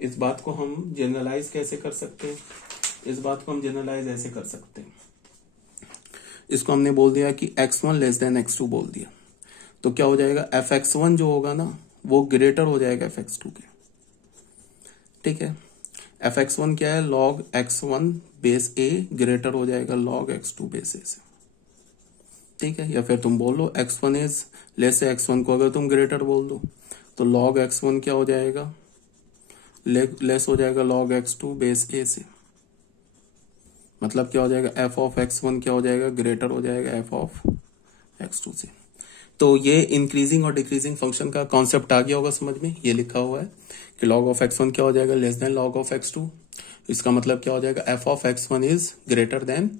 इस बात को हम जनरलाइज कैसे कर सकते हैं? इस बात को हम जनरलाइज ऐसे कर सकते हैं, इसको हमने बोल दिया कि x1 लेस देन x2 बोल दिया, तो क्या हो जाएगा, fx1 जो होगा ना वो ग्रेटर हो जाएगा fx2 के। ठीक है, fx1 क्या है, log x1 base a greater हो जाएगा log x2 बेस a से। ठीक है, या फिर तुम बोल लो x1 इज लेस से x1 को अगर तुम ग्रेटर बोल दो तो log x1 क्या हो जाएगा, लेस हो जाएगा log x2 बेस a से। मतलब क्या हो जाएगा, f ऑफ x1 क्या हो जाएगा, ग्रेटर हो जाएगा f ऑफ x2 से। तो ये इंक्रीजिंग और डिक्रीजिंग फंक्शन का कॉन्सेप्ट आ गया होगा समझ में। ये लिखा हुआ है कि log ऑफ x1 क्या हो जाएगा, less than log of x2। इसका मतलब क्या हो जाएगा, f of x1 is greater then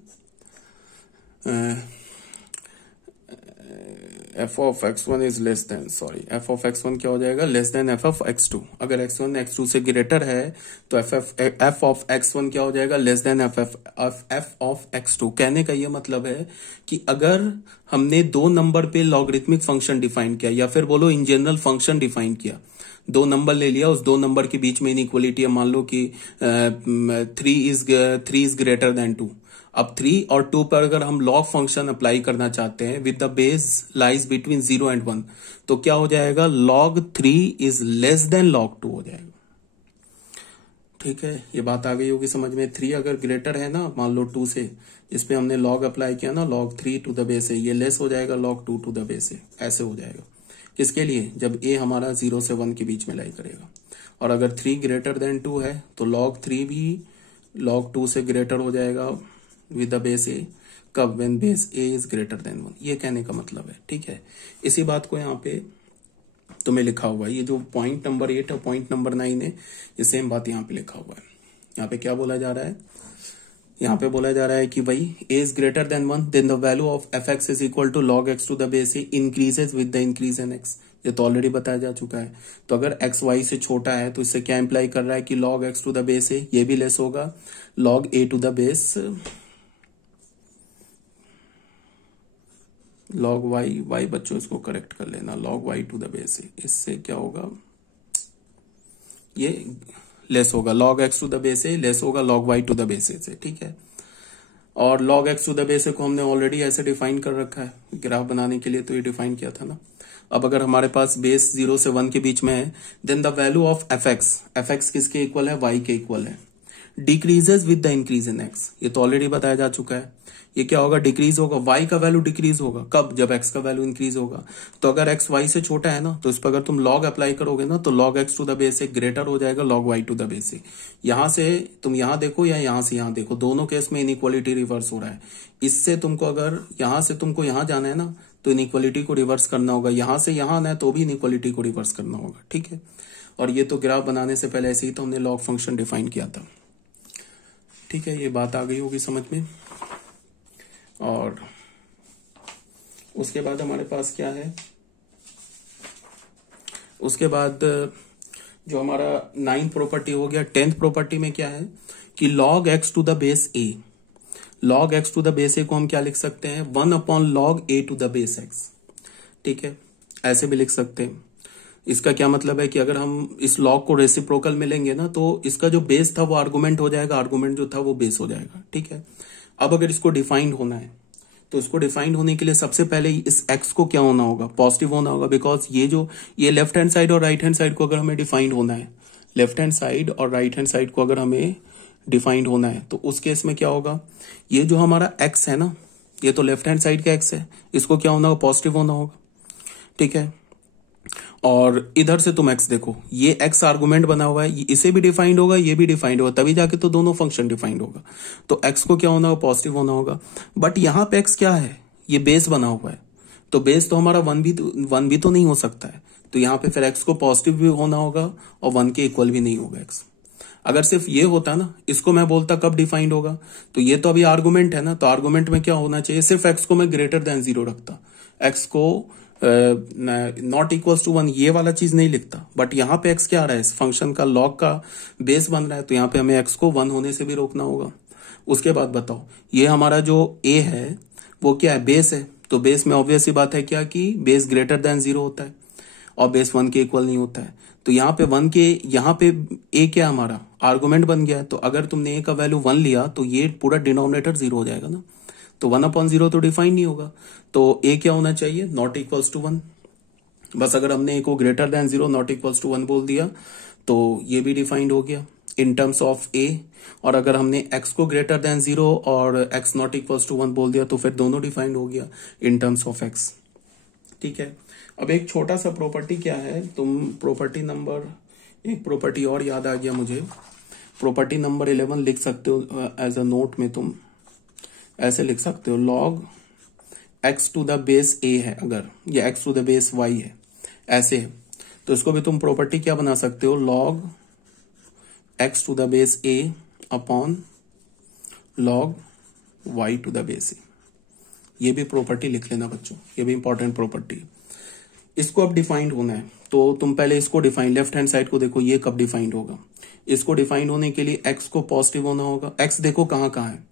f of x1 is less than, sorry, f of x1 क्या हो जाएगा, less than f of x2। अगर x1 x2 से ग्रेटर है तो f ऑफ x1 क्या हो जाएगा, less than f of x2। कहने का ये मतलब है कि अगर हमने दो नंबर पे लॉगरिथमिक फंक्शन डिफाइन किया, या फिर बोलो इन जनरल फंक्शन डिफाइन किया, दो नंबर ले लिया, उस दो नंबर के बीच में इनइक्वलिटी है, मान लो कि 3 इज ग्रेटर देन 2। अब 3 और 2 पर अगर हम लॉग फंक्शन अप्लाई करना चाहते हैं with the base lies between 0 and 1, तो क्या हो जाएगा, log 3 is less than log 2 हो जाएगा। ठीक है, ये बात आ गई होगी समझ में। 3 अगर ग्रेटर है ना मान लो 2 से, इस पे हमने log अप्लाई किया ना, log 3 टू द बेस है, ये लेस हो जाएगा log 2 टू द बेस है, ऐसे हो जाएगा। किसके लिए, जब a हमारा 0 से 1 के बीच में लाई करेगा। और अगर 3 ग्रेटर देन 2 है तो log 3 भी log 2 से ग्रेटर हो जाएगा विद द बेस ए, कब, when base A is greater than 1। ये कहने का मतलब है। ठीक है, इसी बात को यहाँ पे तुम्हें लिखा हुआ है, ये जो पॉइंट नंबर 8 और पॉइंट नंबर 9 है, ये सेम बात यहाँ पे लिखा हुआ है। यहाँ पे क्या बोला जा रहा है, यहाँ पे बोला जा रहा है कि भाई a is greater than 1 then the value of fx is equal to log x to the base a increases with the increase in x। ये तो ऑलरेडी बताया जा चुका है। तो अगर x y से छोटा है तो इससे क्या इंप्लाई कर रहा है कि log x to the base a, ये भी लेस होगा log a to the base log y बच्चों इसको करेक्ट कर लेना, log y to the base है, इससे क्या होगा, ये लेस होगा log x to the base है, लेस होगा log y to the base से। ठीक है, और log x to the base को हमने ऑलरेडी ऐसे डिफाइन कर रखा है ग्राफ बनाने के लिए, तो ये डिफाइन किया था ना। अब अगर हमारे पास बेस 0 से 1 के बीच में है, then the value of fx किसके इक्वल है, y के इक्वल है, decreases with the increase in x। ये तो ऑलरेडी बताया जा चुका है। ये क्या होगा, डिक्रीज होगा, y का वैल्यू डिक्रीज होगा, कब, जब x का वैल्यू इंक्रीज होगा। तो अगर x y से छोटा है ना, तो इस पर अगर तुम log अप्लाई करोगे ना, तो log x to the base से ग्रेटर हो जाएगा log y to the base से। यहां से तुम यहां देखो या यहां से यहां देखो, दोनों केस में इनइक्वालिटी रिवर्स हो रहा है। इससे तुमको अगर यहां से तुमको यहां जाना है ना, तो इनइक्वालिटी को रिवर्स करना होगा, यहां से यहां आना है तो भी इनइक्वालिटी को रिवर्स करना होगा। ठीक है, और ये तो ग्राफ बनाने से पहले ऐसे ही तो हमने लॉग फंक्शन डिफाइन किया था। ठीक है, ये बात आ गई होगी समझ में। और उसके बाद हमारे पास क्या है, उसके बाद जो हमारा 9th प्रॉपर्टी हो गया, 10th प्रॉपर्टी में क्या है कि log x to the base a, log x to the base a को हम क्या लिख सकते हैं, 1 upon log a to the base x। ठीक है, ऐसे भी लिख सकते हैं। इसका क्या मतलब है कि अगर हम इस log को रेसिप्रोकल में लेंगे ना, तो इसका जो बेस था वो आर्गुमेंट हो जाएगा, आर्गुमेंट जो था वो बेस हो जाएगा। ठीक है, अब अगर इसको डिफाइंड होना है तो इसको डिफाइंड होने के लिए सबसे पहले इस x को क्या होना होगा, पॉजिटिव होना होगा, बिकॉज ये लेफ्ट हैंड साइड और राइट हैंड साइड को अगर हमें डिफाइंड होना है, लेफ्ट हैंड साइड और राइट हैंड साइड को अगर हमें डिफाइंड होना है, तो उस केस में क्या होगा, ये जो हमारा x है ना, ये तो लेफ्ट हैंड साइड का x है, इसको क्या होना होगा, पॉजिटिव होना होगा। ठीक है, और इधर से तुम x देखो, ये x आर्गुमेंट बना हुआ है, इसे भी डिफाइंड होगा, ये भी डिफाइंड होगा, तभी जाके तो दोनों फंक्शन डिफाइंड होगा। तो x को क्या होना होगा, पॉजिटिव होना होगा। बट यहां पे x क्या है, ये बेस बना हुआ है, तो बेस तो हमारा 1 भी तो नहीं हो सकता है, तो यहाँ पे फिर x को पॉजिटिव भी होना होगा और 1 के इक्वल भी नहीं होगा x। अगर सिर्फ ये होता ना, इसको मैं बोलता कब डिफाइंड होगा, तो ये तो अभी आर्गुमेंट है ना, तो आर्गुमेंट में क्या होना चाहिए, सिर्फ x को मैं ग्रेटर देन 0 रखता, x को नॉट इक्वल्स टू 1, ये वाला चीज नहीं लिखता। बट यहाँ पे x क्या आ रहा है, इस फंक्शन का log का बेस बन रहा है, तो यहाँ पे हमें x को 1 होने से भी रोकना होगा। उसके बाद बताओ, ये हमारा जो a है वो क्या है, बेस है, तो बेस में ऑब्वियस ही बात है क्या कि बेस ग्रेटर देन 0 होता है और बेस 1 के इक्वल नहीं होता है। तो यहाँ पे 1 के यहाँ पे a क्या हमारा आर्गुमेंट बन गया है, तो अगर तुमने a का वैल्यू 1 लिया तो ये पूरा डिनोमिनेटर 0 हो जाएगा ना, तो 1/0 तो डिफाइन नहीं होगा, तो a क्या होना चाहिए, नॉट इक्वल्स टू 1। बस अगर हमने a को greater than 0 not equals to 1 बोल दिया तो ये भी डिफाइंड हो गया इन टर्म्स ऑफ a, और अगर हमने x को ग्रेटर देन 0 और x नॉट इक्वल्स टू 1 बोल दिया तो फिर दोनों डिफाइंड हो गया इन टर्म्स ऑफ x। ठीक है, अब एक छोटा सा प्रॉपर्टी क्या है, तुम प्रॉपर्टी नंबर, एक प्रॉपर्टी और याद आ गया मुझे, प्रॉपर्टी नंबर 11 लिख सकते हो एज अ नोट में, तुम ऐसे लिख सकते हो, log x to the base a है अगर, या x to the base y है ऐसे है, तो इसको भी तुम प्रॉपर्टी क्या बना सकते हो, log x to the base a upon log y to the base a। ये भी प्रॉपर्टी लिख लेना बच्चों, ये भी इंपॉर्टेंट प्रॉपर्टी है। इसको अब डिफाइंड होना है तो तुम पहले इसको डिफाइन, लेफ्ट हैंड साइड को देखो ये कब डिफाइंड होगा। इसको डिफाइंड होने के लिए x को पॉजिटिव होना होगा। x देखो कहाँ कहाँ है,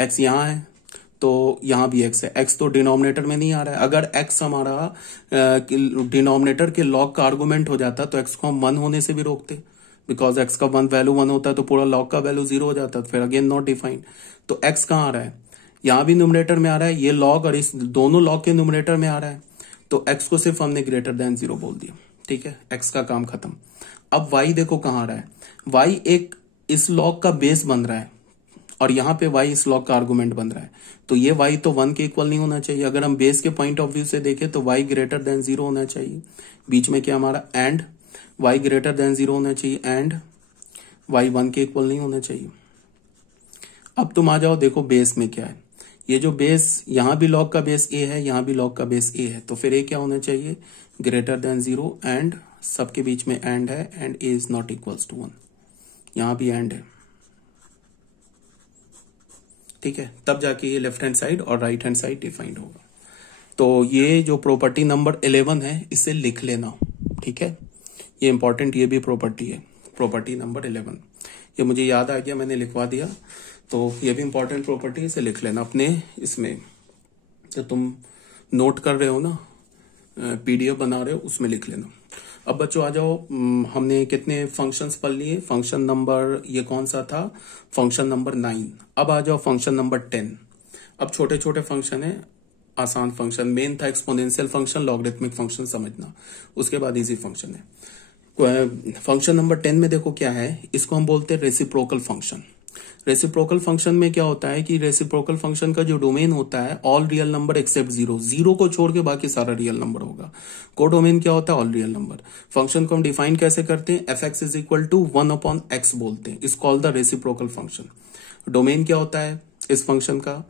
x यहाँ है तो यहाँ भी x है, x तो डिनोमिनेटर में नहीं आ रहा है। अगर x हमारा डिनोमिनेटर के लॉग का आर्गुमेंट हो जाता तो x को हम 1 होने से भी रोकते, बिकॉज x का वैल्यू 1 होता है तो पूरा लॉग का वैल्यू 0 हो जाता, फिर अगेन नॉट डिफाइंड। तो x कहाँ आ रहा है, यहाँ भी न्यूमरेटर में आ रहा है, ये लॉग और इस दोनों लॉग के न्यूमरेटर में आ रहा है, तो x को सिर्फ हमने ग्रेटर देन 0 बोल दिया। ठीक है, x का काम खत्म। अब y देखो कहाँ आ रहा है, y एक इस लॉग का बेस बन रहा है और यहाँ पे y इस लॉग का आर्गुमेंट बन रहा है, तो ये y तो 1 के इक्वल नहीं होना चाहिए। अगर हम बेस के पॉइंट ऑफ व्यू से देखें तो y ग्रेटर देन 0 होना चाहिए। बीच में क्या हमारा एंड y ग्रेटर देन 0 होना चाहिए एंड y 1 के इक्वल नहीं होना चाहिए। अब तुम आ जाओ, देखो बेस में क्या है, ये जो बेस, यहां भी लॉग का बेस a है, यहां भी लॉग का बेस a है, तो फिर a क्या होना चाहिए, ग्रेटर देन 0 एंड सबके बीच में एंड है and a is not equals to 1, यहां भी एंड है। ठीक है, तब जाके ये लेफ्ट हैंड साइड और राइट हैंड साइड डिफाइंड होगा। तो ये जो प्रॉपर्टी नंबर 11 है इसे लिख लेना। ठीक है, ये इंपॉर्टेंट, ये भी प्रॉपर्टी है, प्रॉपर्टी नंबर 11, ये मुझे याद आ गया, मैंने लिखवा दिया, तो ये भी इंपॉर्टेंट प्रॉपर्टी, इसे लिख लेना अपने इसमें, जो तुम नोट कर रहे हो ना, पीडीएफ बना रहे हो उसमें लिख लेना। अब बच्चों आ जाओ, हमने कितने फंक्शंस पढ़ लिए, फंक्शन नंबर ये कौन सा था, फंक्शन नंबर 9। अब आ जाओ फंक्शन नंबर 10। अब छोटे छोटे फंक्शन है, आसान फंक्शन, मेन था एक्सपोनेंशियल फंक्शन, लॉगरिथमिक फंक्शन समझना, उसके बाद इजी फंक्शन है। फंक्शन नंबर 10 में देखो क्या है, इसको हम बोलते हैं रेसिप्रोकल फंक्शन। रेसिप्रोकल फंक्शन में क्या होता है कि रेसिप्रोकल फंक्शन का जो डोमेन होता है ऑल रियल नंबर एक्सेप्ट 0, 0 को छोड़ के बाकी सारा रियल नंबर होगा। कोडोमेन क्या होता है, ऑल रियल नंबर। फंक्शन को हम डिफाइन कैसे करते हैं, f(x) is equal to 1/x बोलते हैं, इस call the reciprocal function. Domain क्या होता है इस फंक्शन का,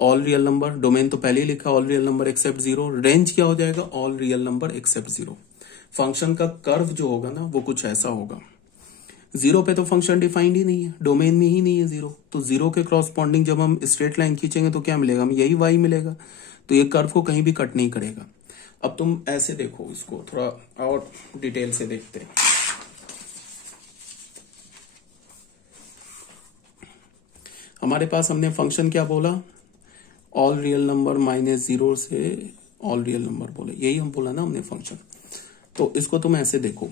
ऑल रियल नंबर, डोमेन तो पहले ही लिखा, all real number except 0। Range क्या हो जाएगा, all real number except 0। Function का कर्व जो होगा ना वो कुछ ऐसा होगा, 0 पे तो फंक्शन डिफाइंड ही नहीं है, डोमेन में ही नहीं है 0, तो 0 के क्रॉसपॉन्डिंग जब हम स्ट्रेट लाइन खींचेंगे तो क्या मिलेगा, हमें यही y मिलेगा, तो ये कर्व को कहीं भी कट नहीं करेगा। अब तुम ऐसे देखो, इसको थोड़ा और डिटेल से देखते हैं। हमारे पास हमने फंक्शन क्या बोला, ऑल रियल नंबर -0 से ऑल रियल नंबर बोले, यही हम बोला ना हमने फंक्शन। तो इसको तुम ऐसे देखो,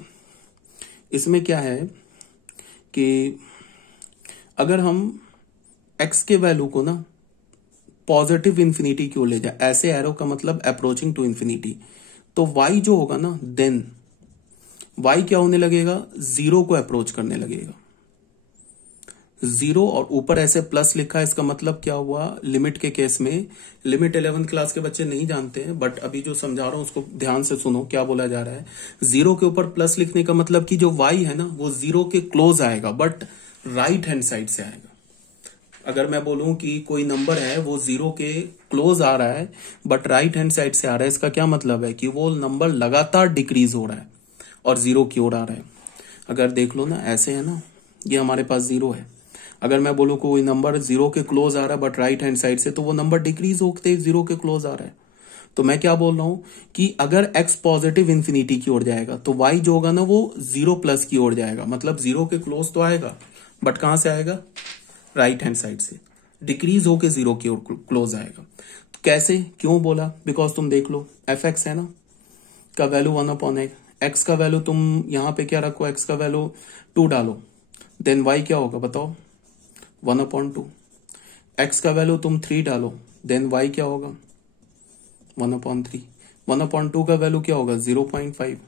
इसमें क्या है कि अगर हम x के वैल्यू को ना पॉजिटिव इंफिनिटी क्यों ले जाए, ऐसे एरो का मतलब अप्रोचिंग टू इंफिनिटी, तो y जो होगा ना, देन y क्या होने लगेगा, 0 को अप्रोच करने लगेगा। 0 और ऊपर ऐसे प्लस लिखा है, इसका मतलब क्या हुआ, लिमिट के केस में, लिमिट 11th क्लास के बच्चे नहीं जानते हैं, बट अभी जो समझा रहा हूं उसको ध्यान से सुनो, क्या बोला जा रहा है। 0 के ऊपर प्लस लिखने का मतलब कि जो y है ना वो 0 के क्लोज आएगा, बट राइट हैंड साइड से आएगा। अगर मैं बोलूं कि कोई नंबर है वो 0 के क्लोज आ रहा है बट राइट हैंड साइड से आ रहा है, इसका क्या मतलब है कि वो नंबर लगातार डिक्रीज हो रहा है और 0 की ओर आ रहा है। अगर देख लो ना, ऐसे है ना, ये हमारे पास 0 है, अगर मैं बोलूं कोई नंबर 0 के क्लोज आ रहा है बट राइट हैंड साइड से, तो वो नंबर डिक्रीज होते 0 के क्लोज आ रहा है। तो मैं क्या बोल रहा हूं कि अगर x पॉजिटिव इंफिनिटी की ओर जाएगा तो y जो होगा ना वो 0 प्लस की ओर जाएगा, मतलब 0 के क्लोज तो आएगा बट कहां से आएगा, राइट हैंड साइड से, डिक्रीज होके 0 की ओर क्लोज आएगा। तो कैसे, क्यों बोला, बिकॉज तुम देख लो f(x) है ना, का वैल्यू 1/x, एक्स का वैल्यू तुम यहां पे क्या रखो, एक्स का वैल्यू 2 डालो, देन वाई क्या होगा बताओ, 1/2। एक्स का वैल्यू तुम 3 डालो, देन वाई क्या होगा, 1/3। 1/2 का वैल्यू क्या होगा, 0.5।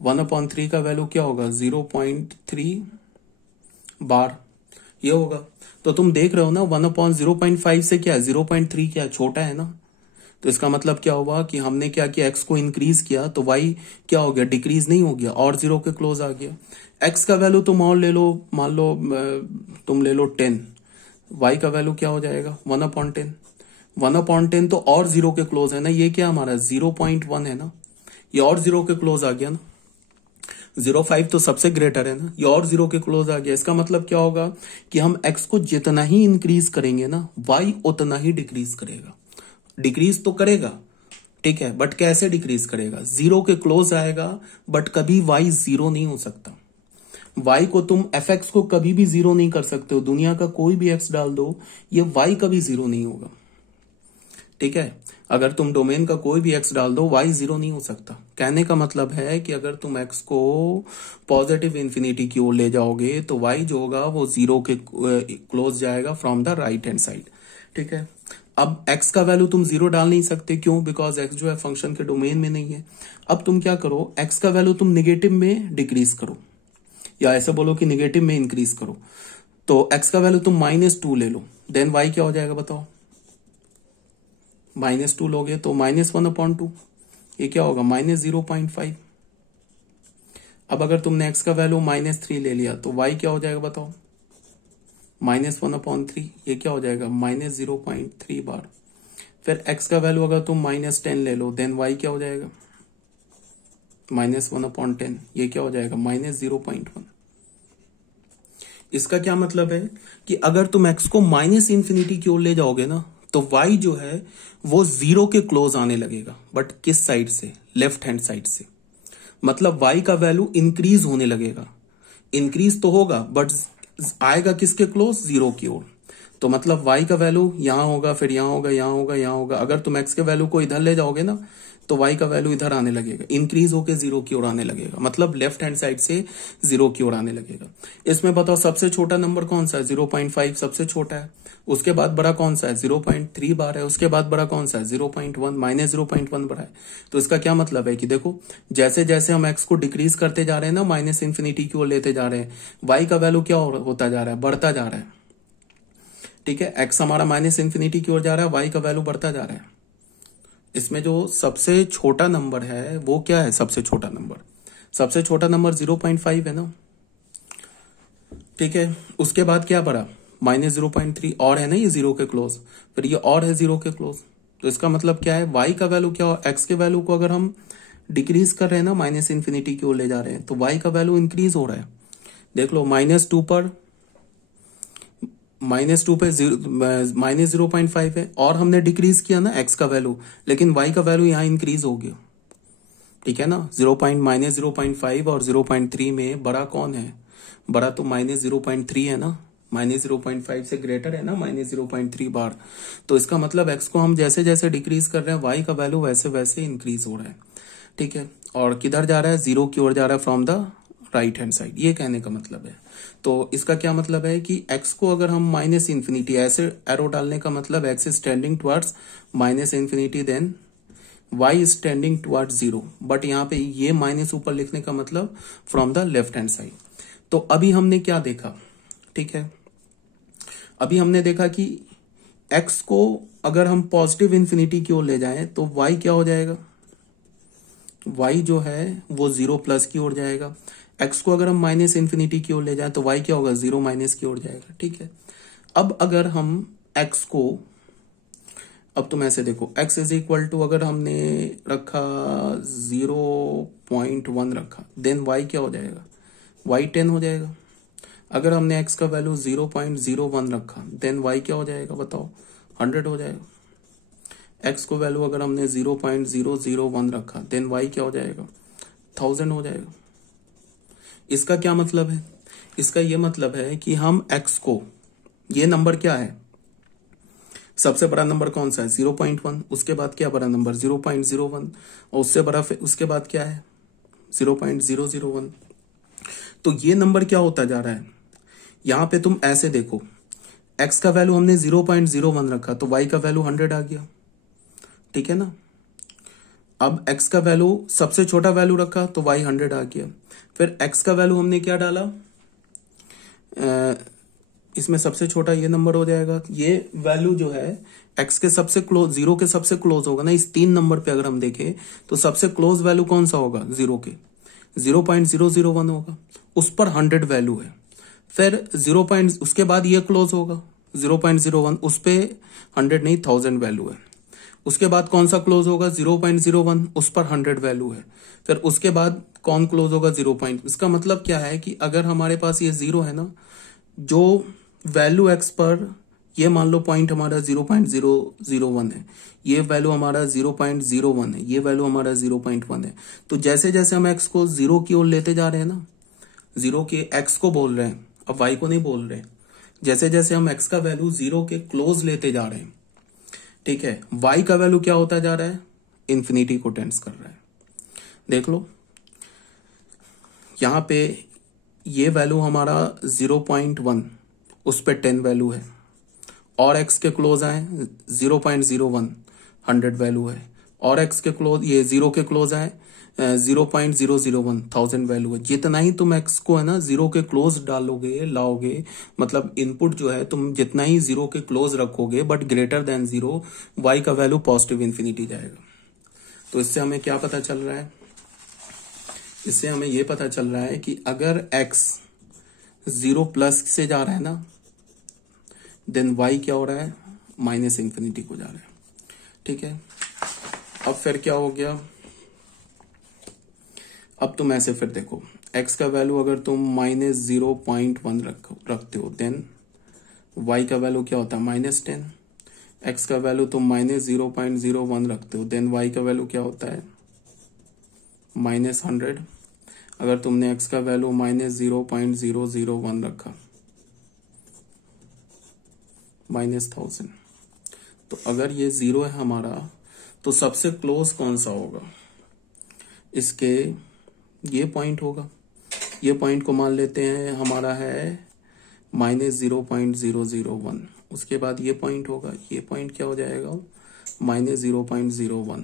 1/3 का वैल्यू क्या होगा, 0.3 बार, ये होगा। तो तुम देख रहे हो ना 1/0.5 से क्या है, 0.3 क्या है, छोटा है ना। तो इसका मतलब क्या हुआ कि हमने क्या किया, एक्स को इंक्रीज किया तो वाई क्या हो गया, डिक्रीज नहीं हो गया और 0 के क्लोज आ गया। एक्स का वैल्यू तुम और ले लो, मान लो तुम ले लो 10, वाई का वैल्यू क्या हो जाएगा, 1/10। 1/10 तो और 0 के क्लोज है ना, ये क्या हमारा 0.1 है ना, ये और 0 के क्लोज आ गया ना। 0.5 तो सबसे ग्रेटर है ना, ये और 0 के क्लोज आ गया। इसका मतलब क्या होगा कि हम x को जितना ही इंक्रीज करेंगे ना, y उतना ही डिक्रीज करेगा। डिक्रीज तो करेगा, ठीक है, बट कैसे डिक्रीज करेगा, 0 के क्लोज आएगा, बट कभी y 0 नहीं हो सकता। y को तुम fx को कभी भी 0 नहीं कर सकते हो, दुनिया का कोई भी x डाल दो, ये y कभी 0 नहीं होगा, ठीक है। अगर तुम डोमेन का कोई भी x डाल दो, y 0 नहीं हो सकता। कहने का मतलब है कि अगर तुम x को पॉजिटिव इंफिनिटी की ओर ले जाओगे तो y जो होगा वो 0 के क्लोज जाएगा from the right hand side, ठीक है। अब x का वैल्यू तुम 0 डाल नहीं सकते, क्यों, बिकॉज x जो है फंक्शन के डोमेन में नहीं है। अब तुम क्या करो, x का वैल्यू तुम निगेटिव में डिक्रीज करो, या ऐसे बोलो कि निगेटिव में इंक्रीज करो। तो x का वैल्यू तुम -2 ले लो, देन y क्या हो जाएगा बताओ, -2 लोगे तो -1/2, ये क्या होगा, -0.5। अब अगर तुमने x का वैल्यू -3 ले लिया तो y क्या हो जाएगा बताओ, -1/3, ये क्या हो जाएगा, -0.3 बार। फिर x का वैल्यू अगर तुम -10 ले लो, देन y क्या हो जाएगा, -1/10, ये क्या हो जाएगा, -0.1। इसका क्या मतलब है कि अगर तुम x को -इंफिनिटी की ओर ले जाओगे ना, तो y जो है वो 0 के क्लोज आने लगेगा, बट किस साइड से, लेफ्ट हैंड साइड से। मतलब y का वैल्यू इंक्रीज होने लगेगा, इंक्रीज तो होगा बट आएगा किसके क्लोज, 0 की ओर। तो मतलब y का वैल्यू यहां होगा, फिर यहां होगा, यहां होगा, यहां होगा। अगर तुम x के वैल्यू को इधर ले जाओगे ना, तो y का वैल्यू इधर आने लगेगा, इंक्रीज होके 0 की ओर आने लगेगा, मतलब लेफ्ट हैंड साइड से 0 की ओर आने लगेगा। इसमें बताओ सबसे छोटा नंबर कौन सा है, 0.5 सबसे छोटा है। उसके बाद बड़ा कौन सा है, 0.3 बार है। उसके बाद बड़ा कौन सा है, 0.1, -0.1 बड़ा है। तो इसका क्या मतलब है कि देखो, जैसे जैसे हम x को डिक्रीज करते जा रहे हैं ना, माइनस इंफिनिटी की ओर लेते जा रहे हैं, y का वैल्यू क्या होता जा रहा है, बढ़ता जा रहा है, ठीक है। x हमारा -इंफिनिटी की ओर जा रहा है, y का वैल्यू बढ़ता जा रहा है। इसमें जो सबसे छोटा नंबर है वो क्या है, सबसे छोटा नंबर, सबसे छोटा नंबर 0.5 है ना, ठीक है। उसके बाद क्या बढ़ा, -0.3 और है ना, ये 0 के क्लोज, फिर ये और है 0 के क्लोज। तो इसका मतलब क्या है, y का वैल्यू क्या हो, x के वैल्यू को अगर हम डिक्रीज कर रहे हैं ना, -इंफिनिटी की ओर ले जा रहे हैं, तो y का वैल्यू इंक्रीज हो रहा है। देख लो -2 पर -2 पे -0.5 है, और हमने डिक्रीज किया ना x का वैल्यू, लेकिन y का वैल्यू यहाँ इंक्रीज हो गया, ठीक है ना। -0.5 और 0.3 में बड़ा कौन है, बड़ा तो -0.3 है ना, -0.5 से ग्रेटर है ना, -0.3 बार। तो इसका मतलब x को हम जैसे जैसे डिक्रीज कर रहे हैं, y का वैल्यू वैसे वैसे इंक्रीज हो रहा है, ठीक है। और किधर जा रहा है, 0 की ओर जा रहा है from the right hand side, ये कहने का मतलब है। तो इसका क्या मतलब है कि x को अगर हम -इंफिनिटी, ऐसे एरो डालने का मतलब x is tending towards -infinity, then y is tending towards 0, but यहाँ पे ये माइनस ऊपर लिखने का मतलब from the left hand side. तो अभी हमने क्या देखा, ठीक है, अभी हमने देखा कि x को अगर हम पॉजिटिव इंफिनिटी की ओर ले जाएं तो y क्या हो जाएगा, y जो है वो 0 प्लस की ओर जाएगा। x को अगर हम -इंफिनिटी की ओर ले जाएं तो y क्या होगा, 0 माइनस की ओर जाएगा, ठीक है। अब अगर हम x को, अब तुम ऐसे देखो, x इज इक्वल टू अगर हमने रखा 0.1 रखा, देन y क्या हो जाएगा, y 10 हो जाएगा। अगर हमने x का वैल्यू 0.01 रखा, देन y क्या हो जाएगा बताओ, 100 हो जाएगा। x को वैल्यू अगर हमने 0.001 रखा, देन y क्या हो जाएगा, 1000 हो जाएगा। इसका क्या मतलब है, इसका ये मतलब है कि हम x को, ये नंबर क्या है, सबसे बड़ा नंबर कौन सा है, 0.1, उसके बाद क्या बड़ा नंबर 0.01, और उससे बड़ा उसके बाद क्या है 0.001। तो ये नंबर क्या होता जा रहा है, यहां पे तुम ऐसे देखो, x का वैल्यू हमने 0.01 रखा तो y का वैल्यू 100 आ गया, ठीक है ना। अब x का वैल्यू सबसे छोटा वैल्यू रखा तो y 100 आ गया। फिर x का वैल्यू हमने क्या डाला, इसमें सबसे छोटा ये नंबर हो जाएगा। ये वैल्यू जो है x के सबसे क्लोज, 0 के सबसे क्लोज होगा ना, इस 3 नंबर पे अगर हम देखें तो सबसे क्लोज वैल्यू कौन सा होगा, 0 के 0.001 होगा, उस पर 100 वैल्यू है। फिर उसके बाद ये क्लोज होगा 0.01, उस पे 100 नहीं 1000 वैल्यू है। उसके बाद कौन सा क्लोज होगा, 0.01, उस पर 100 वैल्यू है। फिर उसके बाद कौन क्लोज होगा, 0. इसका मतलब क्या है कि अगर हमारे पास ये 0 है ना, जो वैल्यू x पर, ये मान लो पॉइंट हमारा 0.001 है, ये वैल्यू हमारा 0.01 है, ये वैल्यू हमारा 0.1 है। तो जैसे जैसे हम x को 0 की ओर लेते जा रहे हैं ना, 0 के x को बोल रहे हैं, अब y को नहीं बोल रहे, जैसे जैसे हम x का वैल्यू 0 के क्लोज लेते जा रहे हैं, ठीक है, y का वैल्यू क्या होता जा रहा है, इंफिनिटी को टेंड्स कर रहा है। देख लो यहां पे ये वैल्यू हमारा 0.1, उस पे 10 वैल्यू है, और x के क्लोज आए 0.01, 100 वैल्यू है, और x के क्लोज, ये 0 के क्लोज आए 0.001, 1000 वैल्यू है। जितना ही तुम x को है ना 0 के क्लोज डालोगे, लाओगे, मतलब इनपुट जो है तुम जितना ही 0 के क्लोज रखोगे बट ग्रेटर देन 0, y का वैल्यू पॉजिटिव इंफिनिटी जाएगा। तो इससे हमें क्या पता चल रहा है, इससे हमें यह पता चल रहा है कि अगर x 0 प्लस से जा रहा है ना, देन y क्या हो रहा है, माइनस इंफिनिटी को जा रहा है, ठीक है। अब फिर क्या हो गया, अब तुम ऐसे फिर देखो, x का वैल्यू अगर तुम -0.1 रखते हो, देन y का वैल्यू क्या होता है, -10। x का वैल्यू तुम -0.01 रखते हो, देन y का वैल्यू क्या होता है, -100। अगर तुमने x का वैल्यू -0.001 रखा, -1000। तो अगर ये 0 है हमारा, तो सबसे क्लोज कौन सा होगा, इसके ये पॉइंट होगा। ये पॉइंट को मान लेते हैं हमारा है -0.001। उसके बाद ये पॉइंट होगा, ये पॉइंट क्या हो जाएगा, -0.01।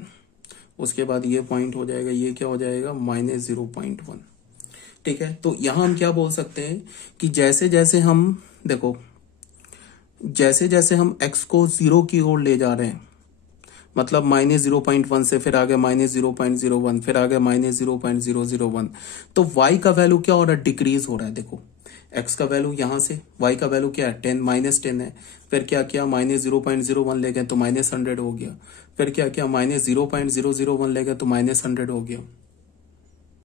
उसके बाद ये पॉइंट हो जाएगा, ये क्या हो जाएगा, -0.1, ठीक है। तो यहां हम क्या बोल सकते हैं कि जैसे जैसे हम देखो, जैसे जैसे हम x को 0 की ओर ले जा रहे हैं, मतलब -0.1 से फिर आगे -0.01, फिर आगे -0.001, तो y का वैल्यू क्या हो रहा है, डिक्रीज हो रहा है। देखो x का वैल्यू यहां से, y का वैल्यू क्या है, 10, -10 है। फिर क्या किया, -0.01 ले गए तो -100 हो गया। फिर क्या किया, -0.001 ले गए तो -100 हो गया।